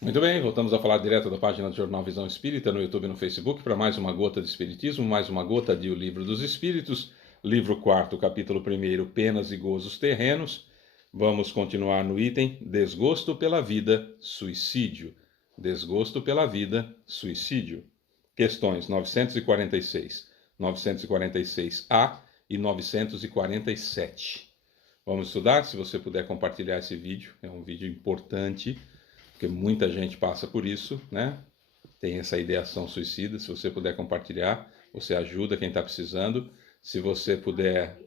Muito bem, voltamos a falar direto da página do Jornal Visão Espírita no YouTube e no Facebook para mais uma gota de Espiritismo, mais uma gota de O Livro dos Espíritos, livro 4, capítulo 1, Penas e Gozos Terrenos. Vamos continuar no item Desgosto pela Vida, Suicídio. Desgosto pela Vida, Suicídio. Questões 946, 946A e 947. Vamos estudar? Se você puder compartilhar esse vídeo, é um vídeo importante, porque muita gente passa por isso, né? Tem essa ideação suicida. Se você puder compartilhar, você ajuda quem está precisando. Se você puder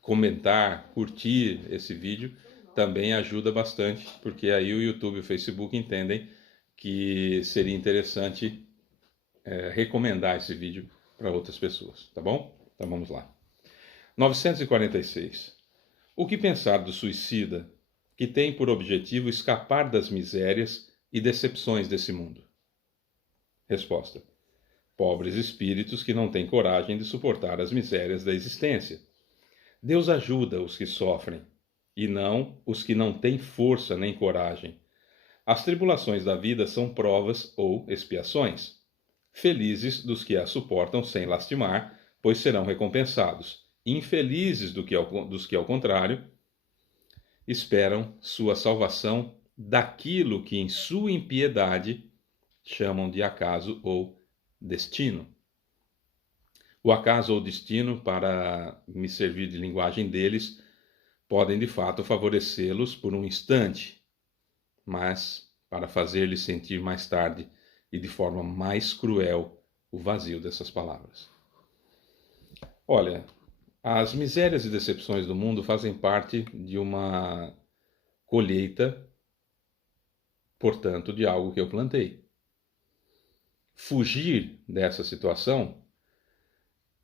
comentar, curtir esse vídeo, também ajuda bastante, porque aí o YouTube e o Facebook entendem que seria interessante recomendar esse vídeo para outras pessoas, tá bom? Então vamos lá. 946. O que pensar do suicida que tem por objetivo escapar das misérias e decepções desse mundo? Resposta: pobres espíritos que não têm coragem de suportar as misérias da existência. Deus ajuda os que sofrem, e não os que não têm força nem coragem. As tribulações da vida são provas ou expiações. Felizes dos que as suportam sem lastimar, pois serão recompensados. Infelizes dos que, ao contrário, esperam sua salvação daquilo que, em sua impiedade, chamam de acaso ou destino. O acaso ou destino, para me servir de linguagem deles, podem de fato favorecê-los por um instante, mas para fazer-lhes sentir mais tarde e de forma mais cruel o vazio dessas palavras. Olha, as misérias e decepções do mundo fazem parte de uma colheita, portanto, de algo que eu plantei. Fugir dessa situação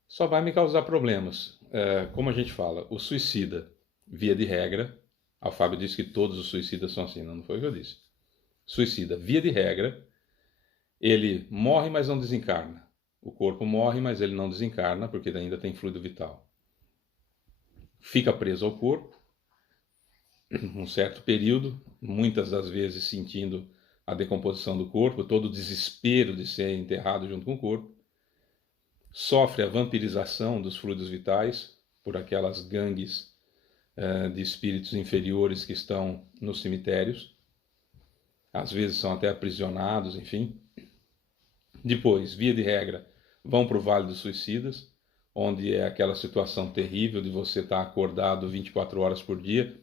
só vai me causar problemas. Como a gente fala, o suicida, via de regra, a Fábio disse que todos os suicidas são assim, não foi o que eu disse. Suicida, via de regra, ele morre, mas não desencarna. O corpo morre, mas ele não desencarna, porque ainda tem fluido vital. Fica preso ao corpo, um certo período, muitas das vezes sentindo a decomposição do corpo, todo o desespero de ser enterrado junto com o corpo. Sofre a vampirização dos fluidos vitais por aquelas gangues de espíritos inferiores que estão nos cemitérios. Às vezes são até aprisionados, enfim. Depois, via de regra, vão para o Vale dos Suicidas, onde é aquela situação terrível de você estar acordado 24 horas por dia,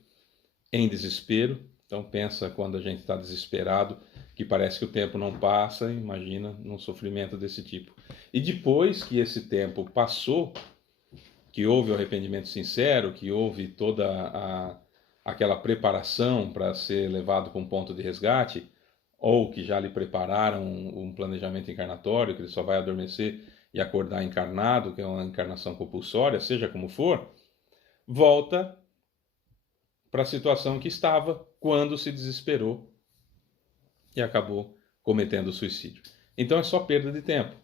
em desespero. Então pensa quando a gente está desesperado, que parece que o tempo não passa, imagina num sofrimento desse tipo. E depois que esse tempo passou, que houve o arrependimento sincero, que houve toda aquela preparação para ser levado para um ponto de resgate, ou que já lhe prepararam um planejamento encarnatório, que ele só vai adormecer e acordar encarnado, que é uma encarnação compulsória, seja como for, volta para a situação que estava quando se desesperou e acabou cometendo suicídio. Então é só perda de tempo.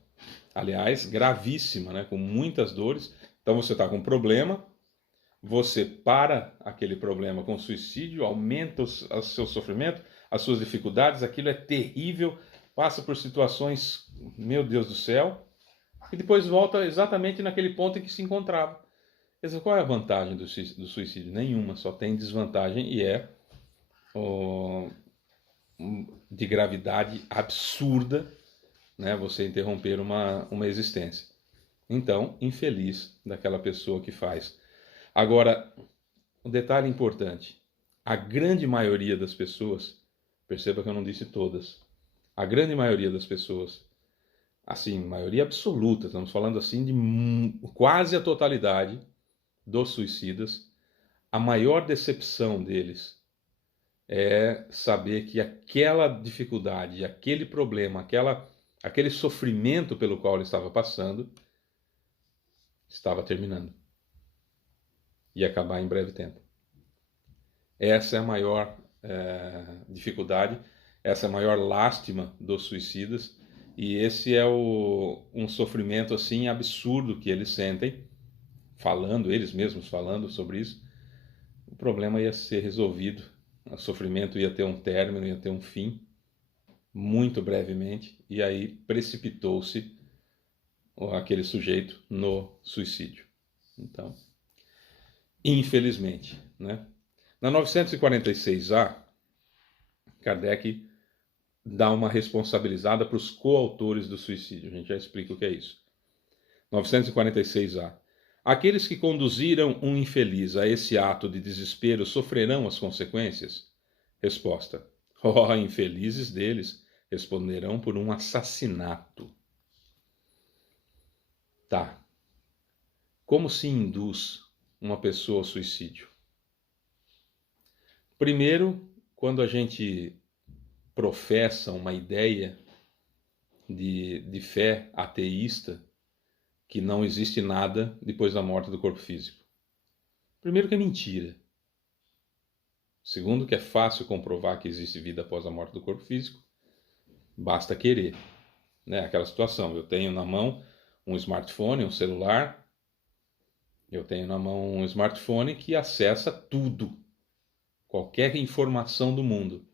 Aliás, gravíssima, né? Com muitas dores. Então você está com um problema, você para aquele problema com suicídio, aumenta o seu sofrimento, as suas dificuldades, aquilo é terrível, passa por situações, meu Deus do céu, e depois volta exatamente naquele ponto em que se encontrava. Quer dizer, qual é a vantagem do suicídio? Nenhuma, só tem desvantagem e é de gravidade absurda, né, você interromper uma existência. Então, infeliz daquela pessoa que faz. Agora, um detalhe importante: a grande maioria das pessoas, perceba que eu não disse todas, a grande maioria das pessoas, assim, maioria absoluta, estamos falando assim de quase a totalidade dos suicidas, a maior decepção deles é saber que aquela dificuldade, aquele problema, aquele sofrimento pelo qual ele estava passando, estava terminando. Ia acabar em breve tempo. Essa é a maior dificuldade, essa é a maior lástima dos suicidas, e esse é um sofrimento assim absurdo que eles sentem, eles mesmos falando sobre isso. O problema ia ser resolvido o sofrimento ia ter um término, ia ter um fim, muito brevemente, e aí precipitou-se aquele sujeito no suicídio. Então, infelizmente, né? Na 946A, Kardec dá uma responsabilizada para os coautores do suicídio. A gente já explica o que é isso. 946A. Aqueles que conduziram um infeliz a esse ato de desespero sofrerão as consequências? Resposta. Oh, infelizes deles responderão por um assassinato. Tá. Como se induz uma pessoa ao suicídio? Primeiro, quando a gente professa uma ideia de fé ateísta, que não existe nada depois da morte do corpo físico. Primeiro que é mentira. Segundo que é fácil comprovar que existe vida após a morte do corpo físico, basta querer. Né? Aquela situação, eu tenho na mão um smartphone, um celular, eu tenho na mão um smartphone que acessa tudo, qualquer informação do mundo.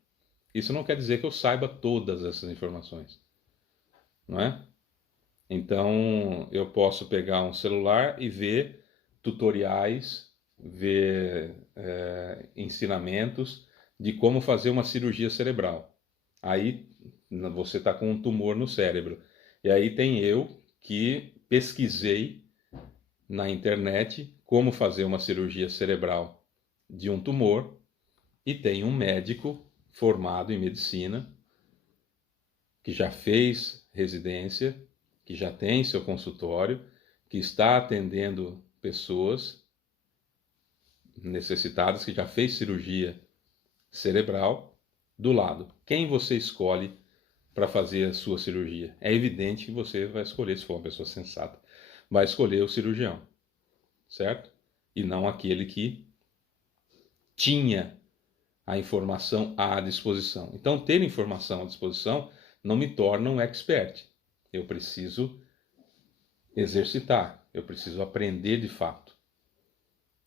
Isso não quer dizer que eu saiba todas essas informações, não é? Então, eu posso pegar um celular e ver tutoriais, ver ensinamentos de como fazer uma cirurgia cerebral. Aí você está com um tumor no cérebro. E aí tem eu que pesquisei na internet como fazer uma cirurgia cerebral de um tumor e tem um médico formado em medicina que já fez residência, que já tem seu consultório, que está atendendo pessoas necessitadas, que já fez cirurgia cerebral, do lado. Quem você escolhe para fazer a sua cirurgia? É evidente que você vai escolher, se for uma pessoa sensata, vai escolher o cirurgião, certo? E não aquele que tinha a informação à disposição. Então, ter informação à disposição não me torna um expert. Eu preciso exercitar, eu preciso aprender de fato,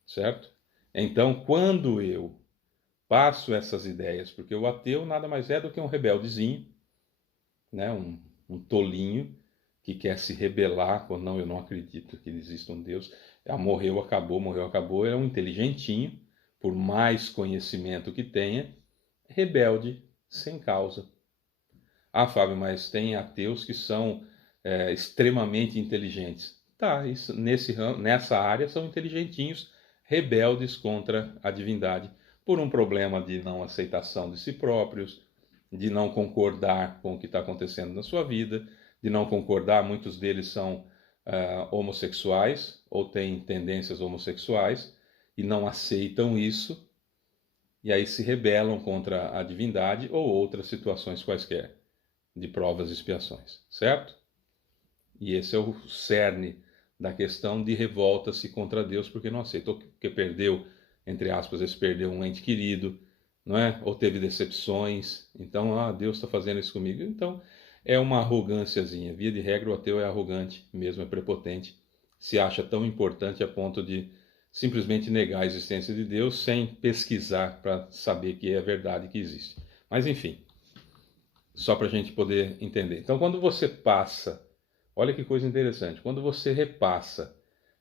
certo? Então, quando eu passo essas ideias, porque o ateu nada mais é do que um rebeldezinho, né? um tolinho que quer se rebelar, ou não, eu não acredito que exista um Deus, morreu, acabou, é um inteligentinho, por mais conhecimento que tenha, rebelde, sem causa. Ah, Fábio, mas tem ateus que são extremamente inteligentes. Tá, isso, nessa área são inteligentinhos, rebeldes contra a divindade, por um problema de não aceitação de si próprios, de não concordar com o que está acontecendo na sua vida, de não concordar, muitos deles são homossexuais ou têm tendências homossexuais e não aceitam isso, e aí se rebelam contra a divindade ou outras situações quaisquer de provas e expiações, certo? E esse é o cerne da questão de revolta-se contra Deus porque não aceitou, porque perdeu, entre aspas, esse perdeu um ente querido, não é? Ou teve decepções, então, Deus está fazendo isso comigo. Então, é uma arrogânciazinha. Via de regra, o ateu é arrogante mesmo, é prepotente, se acha tão importante a ponto de simplesmente negar a existência de Deus sem pesquisar para saber que é verdade que existe. Mas, enfim, só para a gente poder entender. Então, quando você passa, olha que coisa interessante, quando você repassa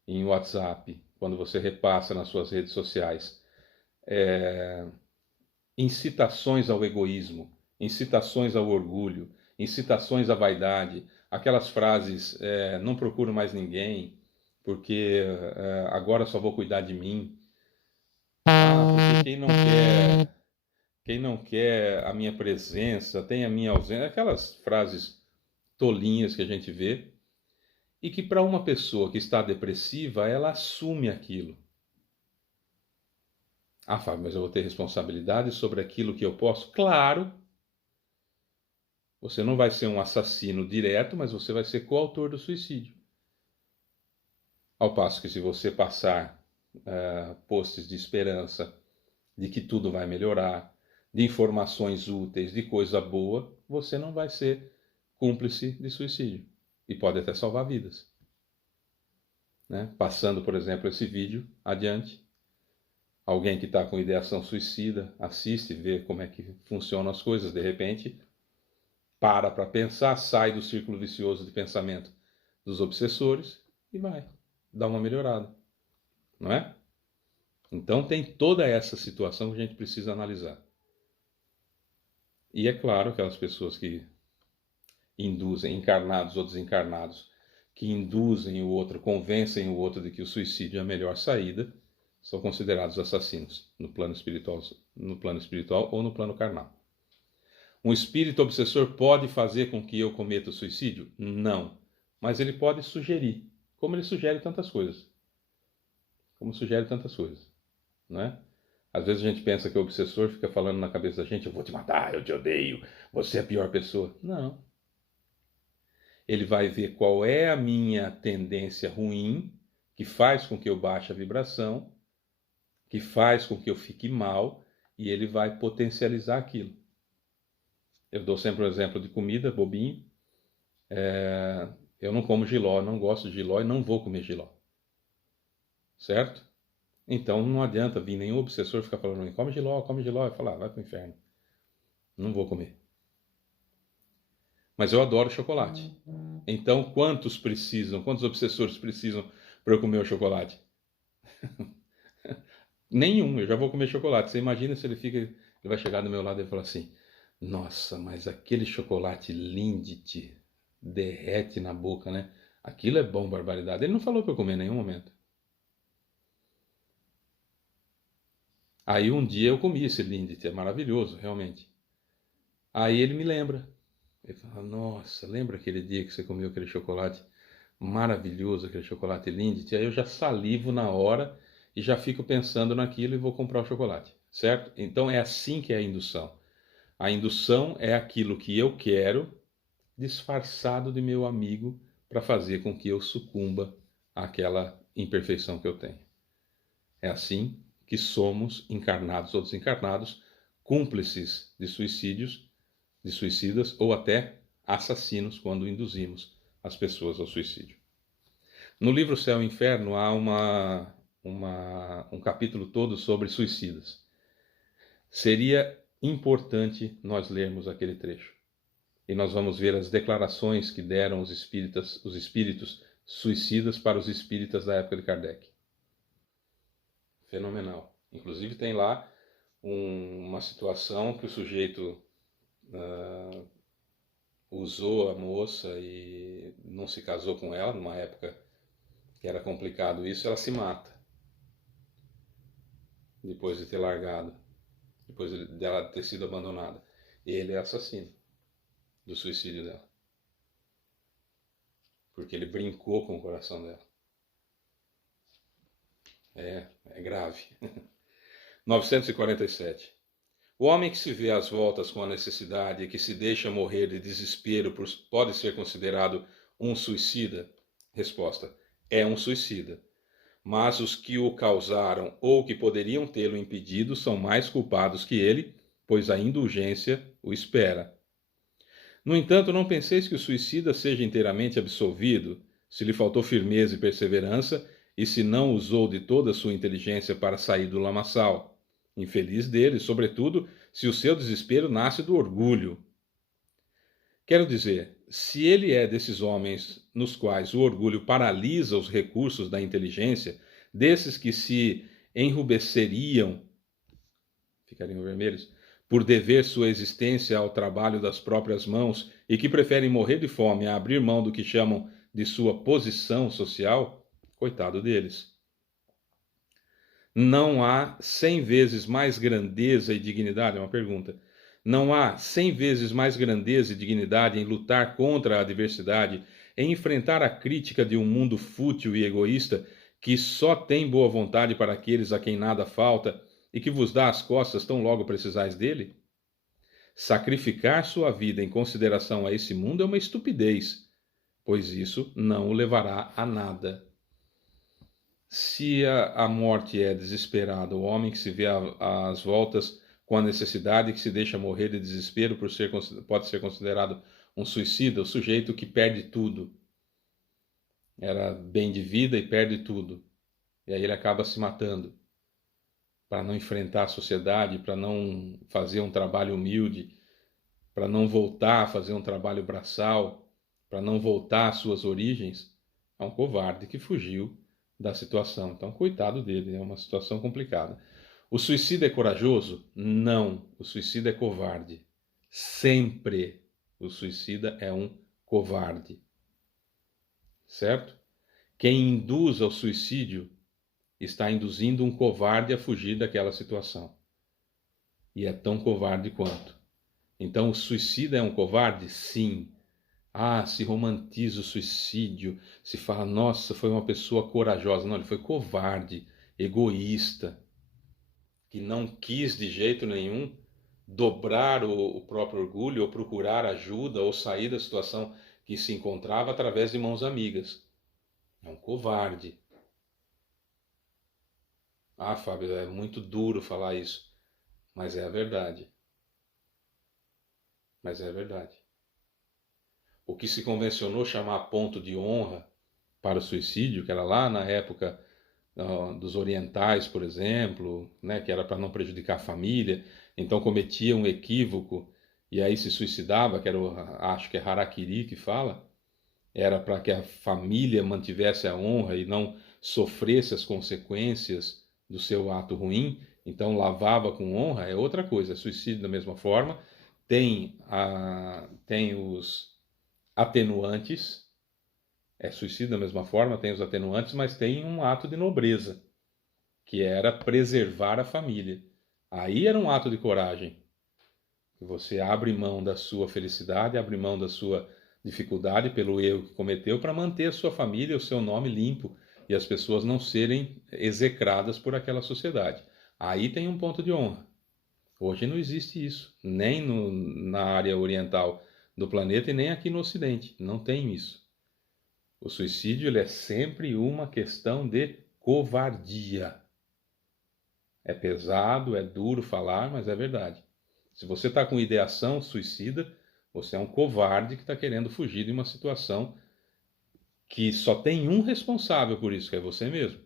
em WhatsApp, quando você repassa nas suas redes sociais, incitações ao egoísmo, incitações ao orgulho, incitações à vaidade, aquelas frases, não procuro mais ninguém, porque agora só vou cuidar de mim. Porque quem não quer a minha presença, tem a minha ausência, aquelas frases tolinhas que a gente vê, e que para uma pessoa que está depressiva, ela assume aquilo. Ah, Fábio, mas eu vou ter responsabilidade sobre aquilo que eu posso? Claro! Você não vai ser um assassino direto, mas você vai ser coautor do suicídio. Ao passo que se você passar posts de esperança, de que tudo vai melhorar, de informações úteis, de coisa boa, você não vai ser cúmplice de suicídio. E pode até salvar vidas. Né? Passando, por exemplo, esse vídeo adiante, alguém que está com ideação suicida, assiste, vê como é que funcionam as coisas, de repente para pensar, sai do círculo vicioso de pensamento dos obsessores e vai dar uma melhorada, não é? Então tem toda essa situação que a gente precisa analisar. E é claro, aquelas pessoas que induzem, encarnados ou desencarnados, que induzem o outro, convencem o outro de que o suicídio é a melhor saída, são considerados assassinos no plano espiritual ou no plano carnal. Um espírito obsessor pode fazer com que eu cometa o suicídio? Não. Mas ele pode sugerir, como ele sugere tantas coisas. Não é? Às vezes a gente pensa que o obsessor fica falando na cabeça da gente: eu vou te matar, eu te odeio, você é a pior pessoa. Não. Ele vai ver qual é a minha tendência ruim, que faz com que eu baixe a vibração, que faz com que eu fique mal, e ele vai potencializar aquilo. Eu dou sempre um exemplo de comida, bobinho. Eu não como jiló, não gosto de jiló e não vou comer jiló. Certo? Então não adianta vir nenhum obsessor ficar falando: come jiló, e falar: vai pro inferno. Não vou comer. Mas eu adoro chocolate. Então quantos obsessores precisam para eu comer o chocolate? Nenhum, eu já vou comer chocolate. Você imagina se ele vai chegar do meu lado e falar assim: nossa, mas aquele chocolate Lindt derrete na boca, né? Aquilo é bom, barbaridade. Ele não falou para eu comer em nenhum momento. Aí um dia eu comi esse Lindt, é maravilhoso, realmente. Aí ele me lembra. Ele fala: nossa, lembra aquele dia que você comeu aquele chocolate maravilhoso, aquele chocolate Lindt? Aí eu já salivo na hora e já fico pensando naquilo e vou comprar o chocolate, certo? Então é assim que é a indução. A indução é aquilo que eu quero disfarçado de meu amigo para fazer com que eu sucumba àquela imperfeição que eu tenho. É assim que somos, encarnados ou desencarnados, cúmplices de suicidas ou até assassinos quando induzimos as pessoas ao suicídio. No livro Céu e Inferno há um capítulo todo sobre suicidas. Seria importante nós lermos aquele trecho. E nós vamos ver as declarações que deram os espíritos suicidas para os espíritas da época de Kardec. Fenomenal. Inclusive tem lá uma situação que o sujeito usou a moça e não se casou com ela, numa época que era complicado isso, ela se mata. Depois de ter largado, depois dela ter sido abandonada. Ele é assassino do suicídio dela. Porque ele brincou com o coração dela. É grave. 947. O homem que se vê às voltas com a necessidade e que se deixa morrer de desespero pode ser considerado um suicida? Resposta: é um suicida. Mas os que o causaram ou que poderiam tê-lo impedido são mais culpados que ele, pois a indulgência o espera. No entanto, não penseis que o suicida seja inteiramente absolvido, se lhe faltou firmeza e perseverança, e se não usou de toda a sua inteligência para sair do lamaçal. Infeliz dele, sobretudo, se o seu desespero nasce do orgulho. Quero dizer, se ele é desses homens nos quais o orgulho paralisa os recursos da inteligência, desses que se enrubesceriam, ficariam vermelhos, por dever sua existência ao trabalho das próprias mãos e que preferem morrer de fome a abrir mão do que chamam de sua posição social, coitado deles. Não há 100 vezes mais grandeza e dignidade? É uma pergunta. Não há 100 vezes mais grandeza e dignidade em lutar contra a adversidade, em enfrentar a crítica de um mundo fútil e egoísta que só tem boa vontade para aqueles a quem nada falta e que vos dá as costas tão logo precisais dele? Sacrificar sua vida em consideração a esse mundo é uma estupidez, pois isso não o levará a nada. Se a morte é desesperada, o homem que se vê às voltas com a necessidade que se deixa morrer de desespero pode ser considerado um suicida, o sujeito que perde tudo. Era bem de vida e perde tudo. E aí ele acaba se matando. para não enfrentar a sociedade, para não fazer um trabalho humilde, para não voltar a fazer um trabalho braçal, para não voltar às suas origens, é um covarde que fugiu da situação. Então, coitado dele, é uma situação complicada. O suicida é corajoso? Não, o suicida é covarde. Sempre o suicida é um covarde. Certo? Quem induz ao suicídio está induzindo um covarde a fugir daquela situação. E é tão covarde quanto. Então, o suicida é um covarde? Sim. Ah, se romantiza o suicídio, se fala, nossa, foi uma pessoa corajosa. Não, ele foi covarde, egoísta, que não quis de jeito nenhum dobrar o próprio orgulho, ou procurar ajuda, ou sair da situação que se encontrava através de mãos amigas. É um covarde. Ah, Fábio, é muito duro falar isso, mas é a verdade. Mas é a verdade. O que se convencionou chamar ponto de honra para o suicídio, que era lá na época dos orientais, por exemplo, né, que era para não prejudicar a família, então cometia um equívoco e aí se suicidava, que era acho que é harakiri que fala, era para que a família mantivesse a honra e não sofresse as consequências do seu ato ruim, então lavava com honra, é outra coisa. Suicídio da mesma forma, tem os atenuantes, é suicídio da mesma forma, tem os atenuantes, mas tem um ato de nobreza, que era preservar a família. Aí era um ato de coragem. Você abre mão da sua felicidade, abre mão da sua dificuldade pelo erro que cometeu para manter a sua família, o seu nome limpo e as pessoas não serem execradas por aquela sociedade. Aí tem um ponto de honra. Hoje não existe isso, nem na área oriental do planeta e nem aqui no Ocidente. Não tem isso. O suicídio ele é sempre uma questão de covardia. É pesado, é duro falar, mas é verdade. Se você está com ideação suicida, você é um covarde que está querendo fugir de uma situação que só tem um responsável por isso, que é você mesmo.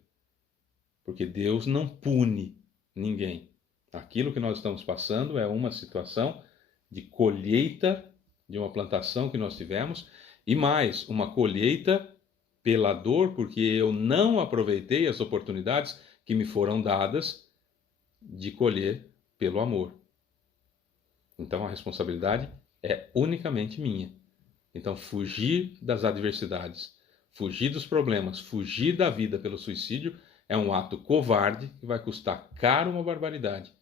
Porque Deus não pune ninguém. Aquilo que nós estamos passando é uma situação de colheita de uma plantação que nós tivemos, e mais, uma colheita pela dor, porque eu não aproveitei as oportunidades que me foram dadas de colher pelo amor. Então a responsabilidade é unicamente minha. Então fugir das adversidades, fugir dos problemas, fugir da vida pelo suicídio é um ato covarde que vai custar caro uma barbaridade.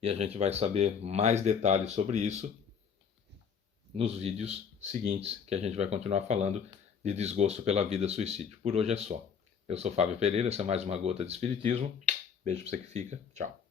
E a gente vai saber mais detalhes sobre isso nos vídeos seguintes, que a gente vai continuar falando de desgosto pela vida suicídio. Por hoje é só. Eu sou Fábio Pereira, essa é mais uma gota de Espiritismo. Beijo pra você que fica. Tchau.